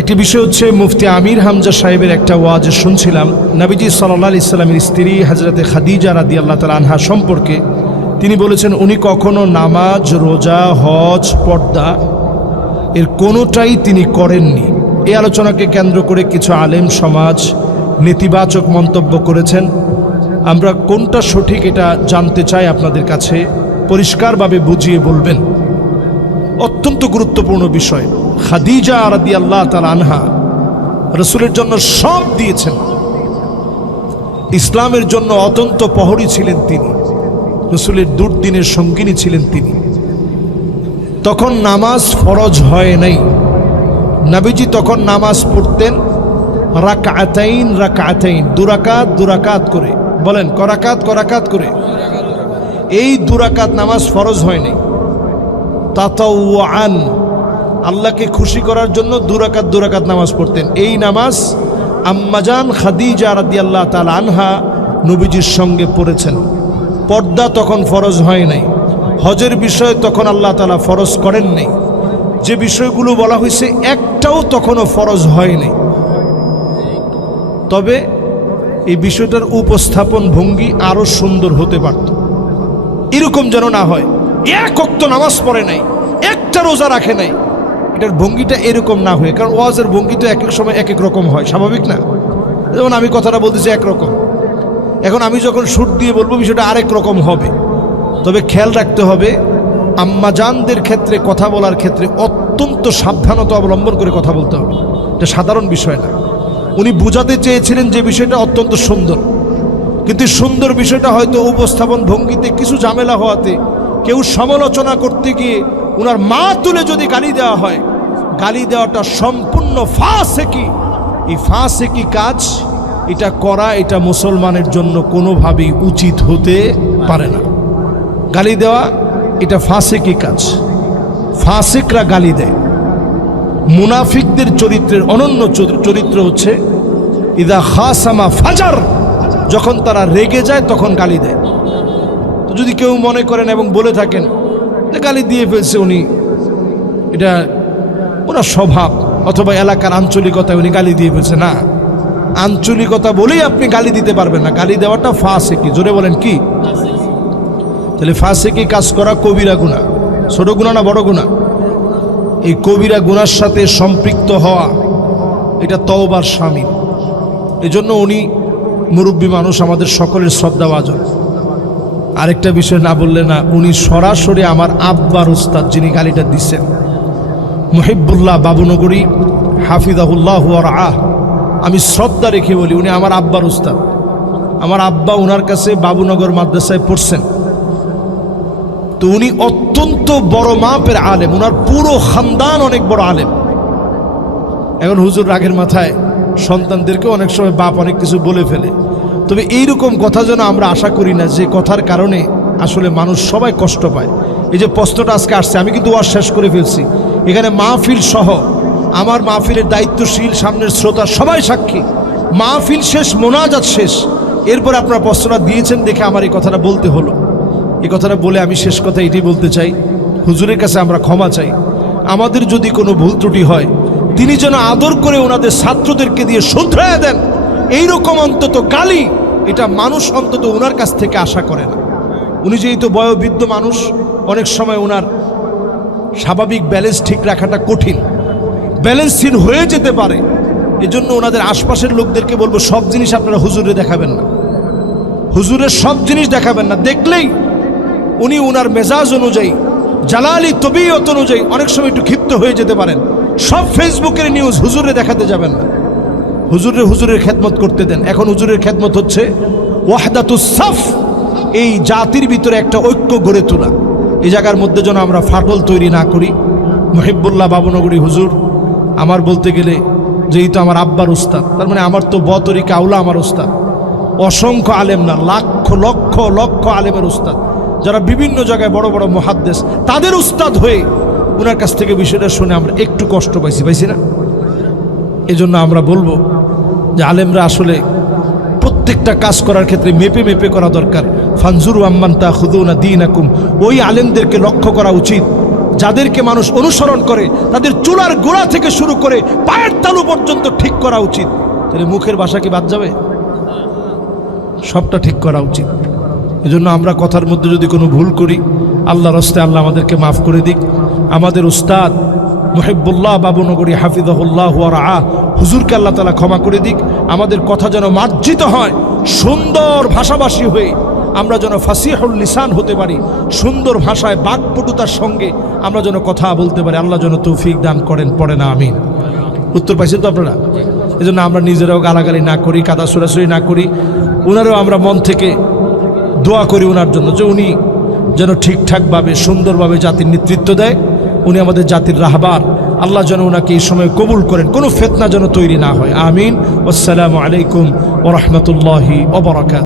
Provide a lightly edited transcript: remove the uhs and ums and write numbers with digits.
একটি বিষয় হচ্ছে মুফতি আমির হামজা সাহেবের একটা ওয়াজ শুনছিলাম। নবীজি সাল্লাল্লাহু আলাইহি সাল্লামের স্ত্রী হযরতে খাদিজা রাদিয়াল্লাহু তাআলা আনহা সম্পর্কে তিনি বলেছেন, উনি কখনো নামাজ, রোজা, হজ, পর্দা এর কোনোটাই তিনি করেননি। এই আলোচনাকে কেন্দ্র করে কিছু আলেম সমাজ নেতিবাচক মন্তব্য করেছেন। আমরা কোনটা সঠিক এটা জানতে চাই, আপনাদের কাছে পরিষ্কারভাবে বুঝিয়ে বলবেন। অত্যন্ত গুরুত্বপূর্ণ বিষয়। খাদিজা রাদিয়াল্লাহু তাআলা আনহা রাসূলের জন্য সব দিয়েছেন, ইসলামের জন্য অত্যন্ত প্রহরী ছিলেন তিনি, রাসূলের দুর্দিনের সঙ্গিনী ছিলেন তিনি। তখন নামাজ ফরজ হয় নাই। নবীজি তখন নামাজ পড়তেন রাকাতাইন রাকাতাইন, দুরাকাত করে। বলেন করাকাত করে। এই দুরাকাত নামাজ ফরজ হয় নাই। তাতাওয়ান, আল্লাহকে খুশি করার জন্য দুরাকাত নামাজ পড়তেন। এই নামাজ আম্মাজান খাদিজা রাদিয়াল্লাহু তাআলা আনহা নবীজির সঙ্গে পড়েছেন। পর্দা তখন ফরজ হয় নাই। হজের বিষয় তখন আল্লাহ তাআলা ফরজ করেন নাই। যে বিষয়গুলো বলা হয়েছে একটাও তখনও ফরজ হয় নাই। তবে এই বিষয়টার উপস্থাপন ভঙ্গি আরো সুন্দর হতে পারত। এরকম যেন না হয় এক ওয়াক্ত নামাজ পড়ে নাই, একটা রোজা রাখে নাই, এটার ভঙ্গিটা এরকম না হয়ে। কারণ ওয়াজের ভঙ্গি তো এক এক সময় এক এক রকম হয়, স্বাভাবিক না? যেমন আমি কথাটা বলতেছি একরকম, এখন আমি যখন সুর দিয়ে বলবো বিষয়টা আরেক রকম হবে। তবে খেয়াল রাখতে হবে, আম্মাজানদের ক্ষেত্রে কথা বলার ক্ষেত্রে অত্যন্ত সাবধানতা অবলম্বন করে কথা বলতে হবে। এটা সাধারণ বিষয় না। উনি বুঝাতে চেয়েছিলেন যে বিষয়টা অত্যন্ত সুন্দর, কিন্তু সুন্দর বিষয়টা হয়তো উপস্থাপন ভঙ্গিতে কিছু ঝামেলা হওয়াতে কেউ সমালোচনা করতে গিয়ে উনার মা তুলে যদি গালি দেওয়া হয়, গালি দেওয়াটা সম্পূর্ণ ফাসেকি। এই ফাসেকি কাজ এটা করা, এটা মুসলমানের জন্য কোনোভাবেই উচিত হতে পারে না। গালি দেওয়া এটা ফাসেকি কাজ। ফাসেকরা গালি দেয়। মুনাফিকদের চরিত্রের অনন্য চরিত্র হচ্ছে ইদা খাসামা ফাজার, যখন তারা রেগে যায় তখন গালি দেয়। তো যদি কেউ মনে করেন এবং বলে থাকেন যে গালি দিয়ে ফেলছে উনি, এটা ওনার স্বভাব অথবা এলাকার আঞ্চলিকতায় উনি গালি দিয়ে ফেলছে, না, আঞ্চলিকতা বলেই আপনি গালি দিতে পারবেন না। গালি দেওয়াটা ফাসেকি। জোরে বলেন কি? তাহলে ফাসেকি কাজ করা কবিরা গুনাহ। ছোট গুনাহ না বড় গুনাহ? এই কবিরা গুনার সাথে সম্পৃক্ত হওয়া এটা তওবার শামিল। এজন্য উনি মুরব্বী মানুষ, আমাদের সকলের শ্রদ্ধাভাজন। আরেকটা বিষয় না বললে না, উনি সরাসরি আমার আব্বার উস্তাদ, যিনি গালিটা দিচ্ছেন, মুহিবুল্লাহ বাবুনগরী হাফিজাহুল্লাহ ওয়া রাআহ। আমি শ্রদ্ধা রেখে বলি, উনি আমার আব্বার উস্তাদ। আমার আব্বা ওনার কাছে বাবুনগর মাদ্রাসায় পড়ছেন। তো উনি অত্যন্ত বড় মাপের আলেম, ওনার পুরো খানদান অনেক বড় আলেম। এখন হুজুর রাগের মাথায় সন্তানদেরকে অনেক সময় বাপ অনেক কিছু বলে ফেলে। তবে এইরকম কথা যেন আমরা আশা করি না যে কথার কারণে আসলে মানুষ সবাই কষ্ট পায়। এই যে প্রশ্নটা আজকে আসছে, আমি কিন্তু ওয়াজ শেষ করে ফেলছি। এখানে মাহফিল সহ আমার মাহফিলের দায়িত্বশীল, সামনের শ্রোতা সবাই সাক্ষী। মাহফিল শেষ, মোনাজাত শেষ, এরপর আপনারা প্রশ্নটা দিয়েছেন দেখে আমার এই কথাটা বলতে হলো। এই কথাটা বলে আমি শেষ কথা এটাই বলতে চাই, হুজুরের কাছে আমরা ক্ষমা চাই। আমাদের যদি কোনো ভুল ত্রুটি হয়, তিনি যেন আদর করে ওনাদের ছাত্রদেরকে দিয়ে শুধরায় দেন। এইরকম অন্তত গালি, এটা মানুষ অন্তত ওনার কাছ থেকে আশা করে না। উনি যেহেতু বয়োবৃদ্ধ মানুষ, অনেক সময় ওনার স্বাভাবিক ব্যালেন্স ঠিক রাখাটা কঠিন, ব্যালেন্সহীন হয়ে যেতে পারে। এজন্য ওনাদের আশপাশের লোকদেরকে বলবো, সব জিনিস আপনারা হুজুরে দেখাবেন না, হুজুরের সব জিনিস দেখাবেন না। দেখলেই উনি ওনার মেজাজ অনুযায়ী, জালালি তবিয়ত অনুযায়ী অনেক সময় একটু ক্ষিপ্ত হয়ে যেতে পারেন। সব ফেসবুকের নিউজ হুজুরে দেখাতে যাবেন না। হুজুরের খেদমত করতে দেন। এখন হুজুরের খেদমত হচ্ছে ওয়াহদাতুস সাফ, এই জাতির ভিতরে একটা ঐক্য গড়ে তোলা। এই জায়গার মধ্যে যেন আমরা ফাটল তৈরি না করি। মুহিবুল্লাহ বাবুনগরী হুজুর আমার বলতে গেলে যেহেতু আমার আব্বার উস্তাদ, তার মানে আমার তো বতরিকা আউলা আমার উস্তাদ। অসংখ্য আলেম না, লক্ষ লক্ষ আলেমের উস্তাদ, যারা বিভিন্ন জায়গায় বড় বড় মুহাদ্দিস, তাদের উস্তাদ হয়ে ওনার কাছ থেকে বিষয়টা শুনে আমরা একটু কষ্ট পাইছি না? এজন্য আমরা বলবো যে আলেমরা আসলে প্রত্যেকটা কাজ করার ক্ষেত্রে মেপে মেপে করা দরকার। ফানজুরু আম্মান তাখুযুনা দীনাকুম, ওই আলেমদেরকে লক্ষ্য করা উচিত যাদেরকে মানুষ অনুসরণ করে তাদের চুলার গোড়া থেকে শুরু করে পায়ের তালু পর্যন্ত ঠিক করা উচিত। তাহলে মুখের ভাষা কি বাদ যাবে? সবটা ঠিক করা উচিত। এজন্য আমরা কথার মধ্যে যদি কোনো ভুল করি, আল্লাহর হস্তে আল্লাহ আমাদেরকে মাফ করে দিক। আমাদের উস্তাদ মুহিব্বুল্লাহ বাবুনগরী হাফিজাহুল্লাহ ওয়া রাআহ হুজুরকে আল্লাহ তাআলা ক্ষমা করে দিক। আমাদের কথা যেন মার্জিত হয়, সুন্দর ভাষাভাষী হয়ে আমরা যেন ফাসিহুল লিসান হতে পারি, সুন্দর ভাষায় বাকপটুতার সঙ্গে আমরা যেন কথা বলতে পারি। আল্লাহ যেন তৌফিক দান করেন, পড়ে না আমিন। উত্তর পাইছেন তো আপনারা? এজন্য আমরা নিজেরাও গালাগালি না করি, কাদা সরাসরি না করি, ওনারাও আমরা মন থেকে দোয়া করি ওনার জন্য, যে উনি যেন ঠিকঠাকভাবে সুন্দরভাবে জাতির নেতৃত্ব দেয়। উনি আমাদের জাতির রাহবার। আল্লাহ যেন ওনাকে এই সময় কবুল করেন, কোনো ফিতনা যেন তৈরি না হয়। আমিন। আসসালামু আলাইকুম ওয়া রাহমাতুল্লাহি ওয়া বারাকাতুহু।